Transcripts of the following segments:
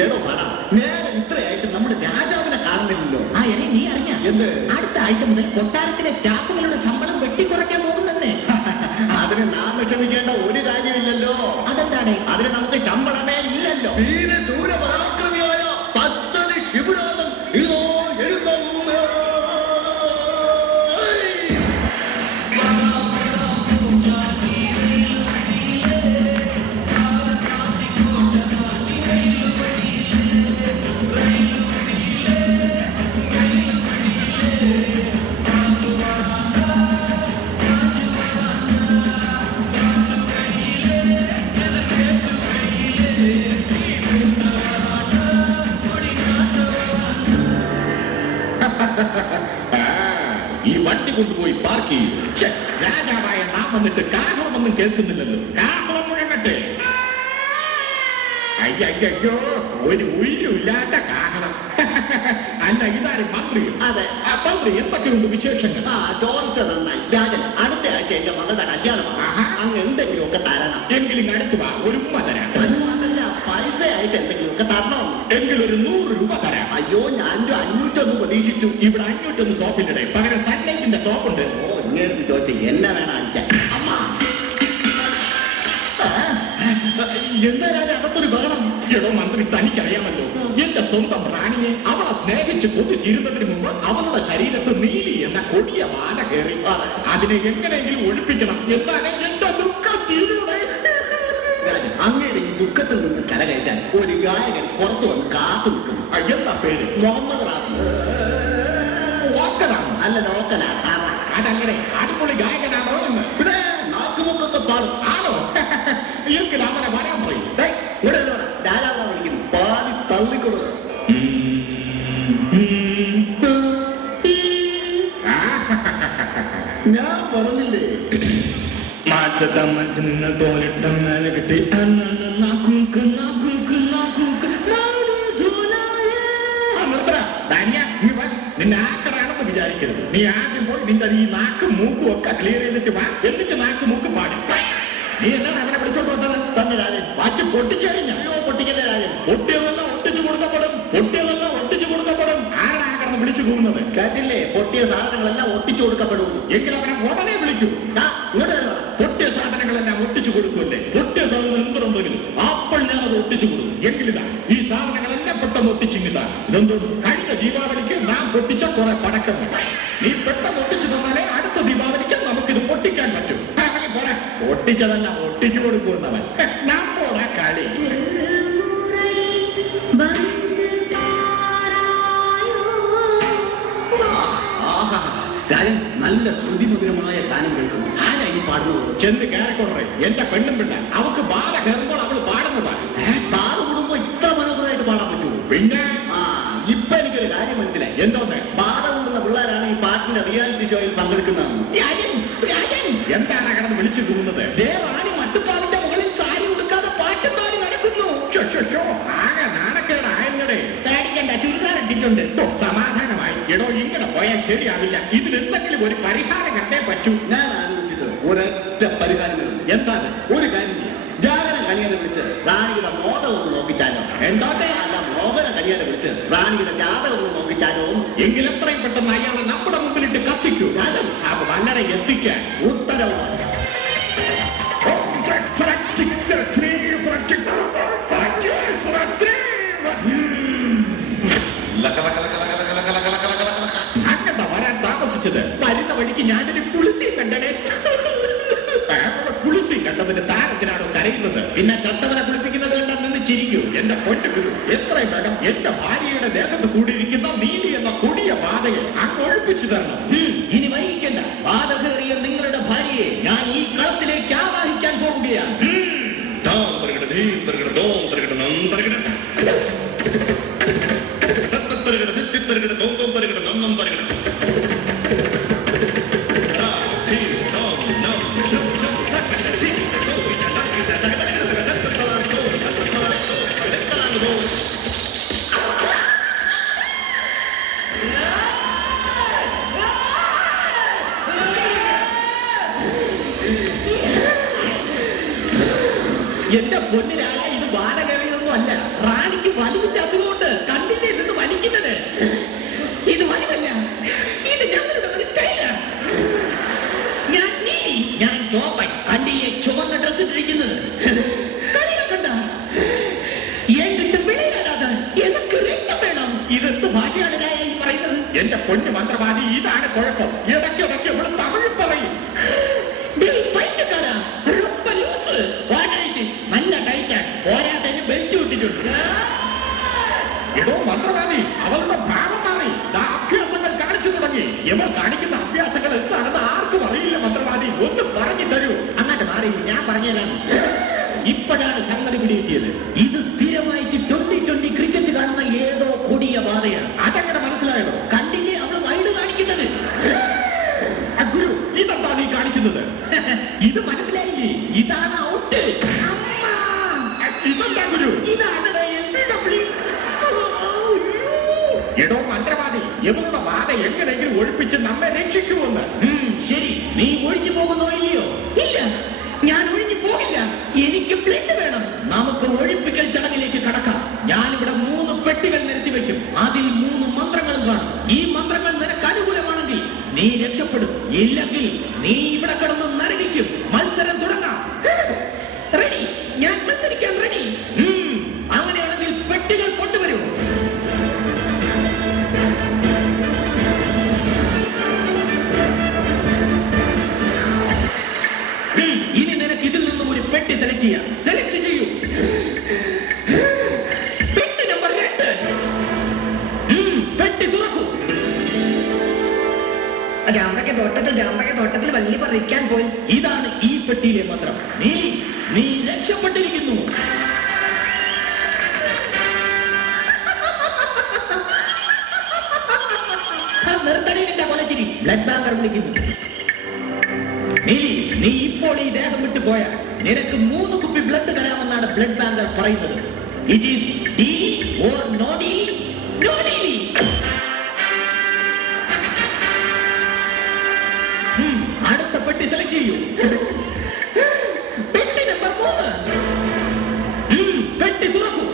ഏടോ പാടാ, നേരം ഇത്രയായിട്ട് നമ്മുടെ രാജാവിനെ കാണുന്നില്ലല്ലോ. ആ എടേ, നീ അറിഞ്ഞ എന്ത്? അടുത്ത ആഴ്ച മുതൽ കൊട്ടാരത്തിലെ സ്റ്റാഫുകളുടെ ശമ്പളം വെട്ടിക്കുറയ്ക്കാൻ പോകുന്നെന്ന്. അതിന് നാം വിഷമിക്കേണ്ട ഒരു കാര്യമില്ലല്ലോ. അതെന്താണ്? അതിന് നമുക്ക് ശമ്പളമേ ഇല്ലല്ലോ. വീര ശൂരപരാക്രമിയായ പച്ചന് ശിവരാജൻ ഇതോ എഴുന്നള്ളുന്നു. ഈ വണ്ടി കൊണ്ടുപോയി പാർക്ക് ചെയ്യും. രാജാവായ നാം വന്നിട്ട് കാഹളമൊന്നും കേൾക്കുന്നില്ലല്ലോ. കാഹളം മുഴങ്ങട്ടെ. അയ്യോ, ഒരു ഉയിരില്ലാത്ത കാഹളം. അല്ല, ഇതാരും മന്ത്രിയും. അതെ, മന്ത്രി, എന്തൊക്കെയുണ്ട് വിശേഷങ്ങൾ? ചോദിച്ച നന്നായി. രാജൻ, അടുത്ത ആഴ്ച എന്റെ മകളുടെ കല്യാണമാണ്. അങ്ങ് എന്തെങ്കിലുമൊക്കെ തരണം. എങ്കിലും അടുത്ത് വാ, ഒരു ഉമ്മ തരാം. അതല്ല, പൈസ ആയിട്ട് എന്തെങ്കിലുമൊക്കെ തരണം. എങ്കിലൊരു 100 രൂപ തരാം. അയ്യോ, ഞാനൊരു 500 പ്രതീക്ഷിച്ചു. ഇവിടെ 500 സോപ്പിന്റെ പകരം സൺലൈറ്റിന്റെ സോപ്പുണ്ട്. ഓ, ഇങ്ങനെടുത്ത് ചോദിച്ച എന്നെ വേണം അടിക്കാൻ. അമ്മ, എന്താ അകത്തൊരു ബഹളം? എടോ മന്ത്രി, തനിക്കറിയാമല്ലോ, എന്റെ സ്വന്തം റാണിയെ അവളെ സ്നേഹിച്ച് കൊതിച്ചീരുന്നതിന് മുമ്പ് അവളുടെ ശരീരത്ത് നീലി എന്ന കൊടിയ വാല കയറി. അതിനെ എങ്ങനെയെങ്കിലും ഒഴിപ്പിക്കണം. എന്നാണ് എന്റെ ദുഃഖം തീരുടെ. അങ്ങയുടെ ഈ ദുഃഖത്തിൽ നിന്ന് കരകയറ്റാൻ ഒരു ഗായകൻ പുറത്തു വന്ന് കാത്തു നിൽക്കുന്നു. എന്താ പേര്? മുഹമ്മദ് റാഫി. വാക്കനാണ്. അല്ല, നോക്കല. അതങ്ങനെ അടിപൊളി ഗായകനാണോ എന്ന് ഇവിടെ നാക്കുമുക്കൊക്കെ പാടും. ആണോ? എങ്കിൽ അവനെ വരാൻ പറയും. രാജാവാ വിളിക്കുന്നു. പാടി തള്ളിക്കൊടുക. ഞാൻ പറഞ്ഞില്ലേ, മാച്ചത്തമ്മ തോലിട്ട മേലെ കിട്ടി. നിന്നെ ആക്കടാണെന്ന് വിചാരിക്കരുത്. നീ ആദ്യം പോയി നിന്റെ ഈ നാക്കും മൂക്കും ഒക്കെ ക്ലിയർ ചെയ്തിട്ട് വാ. എന്നിട്ട് നാക്കും മൂക്കും പാടി. നീ എന്താണ് അവനെ വിളിച്ചോണ്ട് വന്നത്? തന്നെ രാജൻ. വാച്ച് പൊട്ടിച്ചറിഞ്ഞ? പൊട്ടിക്കല്ലേ രാജൻ? പൊട്ടിയതെല്ലാം ഒട്ടിച്ചു കൊടുക്കപ്പെടും. പൊട്ടിയതെല്ലാം ഒട്ടിച്ചു കൊടുക്കപ്പെടും. ആരാ കിടന്ന് വിളിച്ചു പോകുന്നത്? കേട്ടില്ലേ? പൊട്ടിയ സാധനങ്ങളെല്ലാം ഒട്ടിച്ചു കൊടുക്കപ്പെടും. എങ്കിൽ അവനെ ഉടനെ വിളിക്കൂ. പൊട്ടിയ സാധനങ്ങളെല്ലാം ഒട്ടിച്ചു കൊടുക്കുമല്ലേ? പൊട്ടിയ സാധനം എന്തുണ്ടെങ്കിലും അപ്പോൾ ഞാനത് ഒട്ടിച്ചു കൊടുക്കും. എങ്കിലിതാ ഈ സാധനങ്ങളെല്ലാം പെട്ടെന്ന് ഒട്ടിച്ചിങ്ങിതാ. ഇതെന്തോ കഴിഞ്ഞ ദീപാവലിക്ക് നാം പൊട്ടിച്ച കുറെ പടക്കങ്ങൾ. നീ പെട്ടെന്ന് ഒട്ടിച്ചു തന്നാലേ അടുത്ത ദീപാവലിക്ക് നമുക്കിത് പൊട്ടിക്കാൻ പറ്റും. അങ്ങനെ പോരാ, ഒട്ടിച്ചതെല്ലാം ഒട്ടിച്ചു കൊടുക്കുന്നവൻ നമ്മോടാ കളി. രാജൻ, നല്ല ശ്രുതിമധുരമായ ഗാനം കേൾക്കുന്നു. ആരാ ഈ പാടുന്നത്? ചെന്ന് കയറിക്കൊണ്ടേ. എന്റെ പെണ്ണും പിള്ള അവൾക്ക് ബാധ കയറുമ്പോൾ അവള് പാടുന്നതാണ്. ബാധ കൂടുമ്പോ ഇത്ര മനോഹരമായിട്ട് പാടാൻ പറ്റുമോ? പിന്നെ ഇപ്പൊ എനിക്കൊരു കാര്യം മനസ്സിലായി. എന്തോന്ന്? ബാധ കൂടുന്ന പിള്ളേരാണ് ഈ പാട്ടിന്റെ റിയാലിറ്റി ഷോയിൽ പങ്കെടുക്കുന്നതെന്ന്. എന്താണ് കിടന്ന് വിളിച്ചു പോകുന്നത്? റാണി മട്ടുപ്പാവിന്റെ മുകളിൽ സാരി ഉടുക്കാതെ പാട്ടും പാടി നടക്കുന്നു. ആകെ നാണക്കേടായല്ലേ. പേടിക്കണ്ട, ചുരിദാർ ഇട്ടിട്ടുണ്ട്. സമാധാനമായി. എടോ, ഇങ്ങനെ പോയാൽ ശരിയാവില്ല. ഇതിനെന്തെങ്കിലും ഒരു പരിഹാരം കണ്ടേ പറ്റൂ. ഞാൻ ആലോചിച്ചിട്ട് ഒരൊറ്റ പരിഹാരം വരും. എന്താണ്? ഒരു കാര്യം ചെയ്യാം. ജാഗര കണിയനെ വിളിച്ച് റാണിയുടെ മോദം ഒന്ന് നോക്കിച്ചാലോ? എന്താട്ടെ? അല്ല, മോഹന കണിയനെ വിളിച്ച് റാണിയുടെ ജാതകം ഒന്ന് നോക്കിച്ചാലോ? എങ്കിൽ എത്രയും പെട്ടെന്ന് അയാളെ നമ്മുടെ മുമ്പിലിട്ട് കത്തിക്കൂ. അപ്പൊ വല്ലരെ എത്തിക്കാൻ ഉത്തരവ്. അങ്ങനെ വരാൻ താമസിച്ചത്. വരുന്ന വഴിക്ക് ഞാനൊരു കുളിസി കണ്ടടേ. കുളിസി കണ്ടതിന്റെ താരത്തിനാണോ കരയുന്നത്? പിന്നെ ചത്തവനെ കുളിപ്പിക്കുന്നത് കണ്ടെന്ന് ചിരിക്കൂ. എന്റെ പൊന്നുകുരു, എത്രയും വേഗം എന്റെ ഭാര്യയുടെ ദേഹത്ത് കൂടിയിരിക്കുന്ന നീലി എന്ന കൊടിയ ബാധയെ അങ്ങ് ഒഴിപ്പിച്ചു തരണം. ഇനി വൈകിക്കണ്ട. ബാധ കയറിയ നിങ്ങളുടെ ഭാര്യയെ ഞാൻ ഈ കളത്തിലേക്ക് ആവാഹിക്കാൻ പോവുകയാണ്. എന്റെ പൊന്നിരായ, ഇത് ബാധ കയറിയതൊന്നും അല്ല, റാണിക്ക് വലിവിന്റെ അസുഖമുണ്ട്. കണ്ടില്ലേ നിന്ന് വലിക്കുന്നത്? ഇത് വലിവല്ല, ഇത് ഞങ്ങളുടെ ഒരു സ്റ്റൈലാണ്. ഞാൻ നീലി, ഞാൻ ചോപ്പൻ. കണ്ടില്ലേ ചുവന്ന ഡ്രസ് ഇട്ടിരിക്കുന്നത്? കളിയാക്കണ്ട, എന്നിട്ട് വിളയാടാതെ എനിക്ക് രക്തം വേണം. ഇതെന്ത് ഭാഷയാണ് ഈ പറയുന്നത്? എന്റെ പൊന്നു മന്ത്രവാദി, ഇതാണ് കുഴപ്പം. ഇടയ്ക്കിടയ്ക്ക് ഇവിടെ തമിഴ് പറയും. നല്ല ടൈറ്റാണ്, പോരാത്തതിന് ബെൽറ്റ് ഇട്ടിട്ടുണ്ട്. ഇതോ മന്ത്രവാദി, അവളുടെ ഭാവം മാറി. അഭ്യാസങ്ങൾ കാണിച്ചു തുടങ്ങി. ഇവർ കാണിക്കുന്ന അഭ്യാസങ്ങൾ എന്താണെന്ന് ആർക്കും അറിയില്ല. മന്ത്രവാദി, ഒന്ന് പറഞ്ഞു തരൂ. അങ്ങോട്ട് മാറി, ഞാൻ പറഞ്ഞുതരാം. ഇപ്പോഴാണ് സംഗതി പിടികിട്ടിയത്. ഇത് സ്ഥിരമായിട്ട് 2020 ക്രിക്കറ്റ് കാണുന്ന ഏതോ കൊടിയ ബാധയാണ്. അതെങ്ങനെ മനസ്സിലായതോ? കണ്ടില്ലേ അവൾ വൈഡ് കാണിക്കുന്നത്? ഗുരു, ഇതെന്താ നീ കാണിക്കുന്നത്? ഇത് മനസ്സിലായില്ലേ? ഇതാണ് ഔട്ട്. ഇതെന്താ ഗുരു? ഇതാണ് LBW. എടോ മന്ത്രവാദി, ഇവരുടെ ബാധ എങ്ങനെയെങ്കിലും ഒഴിപ്പിച്ച് നമ്മെ രക്ഷിക്കുമെന്ന്. ശരി, നീ ഒഴിഞ്ഞു പോകുന്നോ ഇല്ലയോ? ഇല്ല, ഞാൻ ഒഴിഞ്ഞു പോകില്ല. എനിക്ക് ബ്ലഡ് വേണം. നമുക്ക് ഒഴിപ്പിക്കൽ ചടങ്ങിലേക്ക് കടക്കാം. ഞാനിവിടെ 3 പെട്ടികൾ നിരത്തി വെക്കും. അതിൽ 3 മന്ത്രങ്ങളും കാണും. ഈ മന്ത്രങ്ങൾ നിനക്ക് അനുകൂലമാണെങ്കിൽ നീ രക്ഷപ്പെടും, ഇല്ലെങ്കിൽ നീ ഇവിടെ കിടന്ന് നരകിക്കും. മത്സരം തുടങ്ങാം. റെഡി? ഞാൻ മത്സരിക്കാൻ റെഡി. അങ്ങനെയാണെങ്കിൽ പെട്ടികൾ കൊണ്ടുവരൂ. ഇനി നിനക്ക് ഇതിൽ നിന്നും ഒരു പെട്ടി സെലക്ട് ചെയ്യാം. സെലക്ട് ചെയ്യൂ. പെട്ടി നമ്പർ 2. പെട്ടി തുറക്കൂ. തോട്ടത്തിൽ വള്ളി പറിക്കാൻ പോയി. ഇതാണ് ഈ പെട്ടിയിലെ മന്ത്രം. നീ രക്ഷപ്പെട്ടിരിക്കുന്നു. നിർത്തണിന്റെ കൊലച്ചിരി. ബ്ലഡ് ബാങ്കർ വിളിക്കുന്നു. നീ ഇപ്പോൾ ഈ ദേഹം വിട്ടു പോയാൽ നിനക്ക് 3 കുപ്പി ബ്ലഡ് തരാമെന്നാണ് ബ്ലഡ് ബാങ്കർ പറയുന്നത്. It is deal or no deal? No deal. അടുത്ത പെട്ടി സെലക്ട് ചെയ്യൂ. പെട്ടി നമ്പർ 3. പെട്ടി തുറക്കൂ.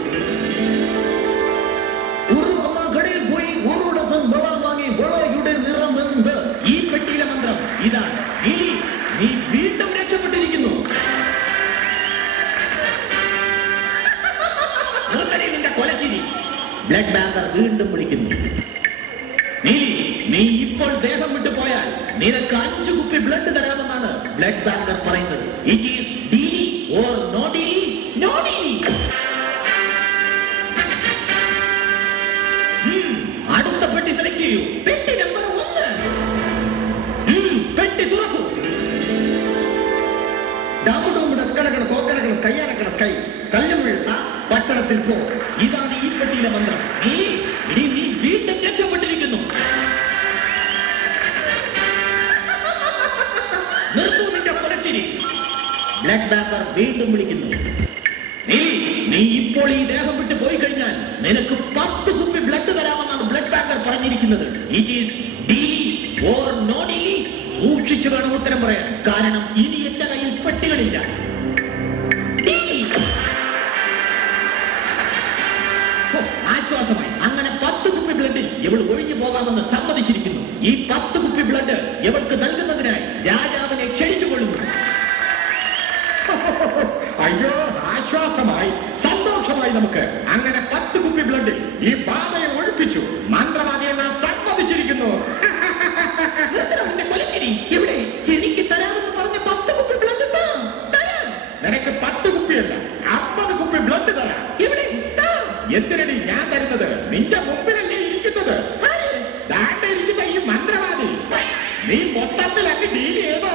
കടയിൽ പോയി 1 ഡസൻ വള വാങ്ങി വളയുടെ നിറം എന്ത്? ഈ പെട്ടിയിലെ മന്ത്രം ഇതാണ്. നീ വീണ്ടും രക്ഷപ്പെട്ടിരിക്കുന്നു. നിന്റെ കൊലച്ചിരി. ബ്ലഡ് ബാങ്കർ വീണ്ടും വിളിക്കുന്നു. നീ ഇപ്പോൾ ദേഹം വിട്ടു പോയാൽ നിനക്ക് 5 കുപ്പി ബ്ലഡ് തരാമെന്നാണ് ബ്ലഡ് ബാങ്കർ പറയുന്നത്. It is deal or no deal? No deal. അടുത്ത പെട്ടി സെലക്ട് ചെയ്യൂ. പെട്ടി നമ്പർ 1. പെട്ടി തുറക്കൂ. പട്ടണത്തിൽ പോ. ഇതാണ് ഈ പെട്ടിയിലെ മന്ത്രം. നീ വീണ്ടും രക്ഷപ്പെട്ടിരിക്കുന്നു. നിർത്തൂ നിന്റെ കൊലച്ചിരി. ബ്ലഡ് ബാങ്കർ വീണ്ടും വിളിക്കുന്നു. നീ ഇപ്പോൾ ഈ ദേഹം വിട്ട് പോയി കഴിഞ്ഞാൽ നിനക്ക് 10 കുപ്പി ബ്ലഡ് തരാമെന്നാണ് ബ്ലഡ് ബാങ്കർ പറഞ്ഞിരിക്കുന്നത്. It is deal or no deal? സൂക്ഷിച്ചു വേണം ഉത്തരം പറയാൻ, കാരണം ഇനി എന്റെ കയ്യിൽ പെട്ടികളില്ല. ആശ്വാസമായി. അങ്ങനെ 10 കുപ്പി ബ്ലഡിൽ ഇവൾ ഒഴിഞ്ഞു പോകാമെന്ന് സമ്മതിച്ചിരിക്കുന്നു. ഈ 10 കുപ്പി ബ്ലഡ് ഇവൾക്ക് നൽകുന്നതിനായി രാജാവിനെ ക്ഷണിച്ചുകൊള്ളുന്നു. അയ്യോ, ആശ്വാസമായി, സന്തോഷമായി. നമുക്ക് അങ്ങനെ 10 കുപ്പി ബ്ലഡിൽ ഈ ബാധയെ ഒഴിപ്പിച്ചു. മന്ത്രവാദിയെ നാം സമ്മതിച്ചിരിക്കുന്നു. ഇവിടെ എനിക്ക് തരാമെന്ന് പറഞ്ഞ 10 കുപ്പി ബ്ലഡ് നിനക്ക് 10 കുപ്പിയല്ല, 50 കുപ്പി ബ്ലഡ് തരാം. ഇവിടെ എന്തിനടി ഞാൻ തരുന്നത്? നിന്റെ മുമ്പിലല്ലേ ഇരിക്കുന്നത്? ഇരിക്കുന്ന ഈ മന്ത്രവാദി. നീ മൊത്തത്തിൽ അങ്ങ് ഡീൽ ചെയ്തോ?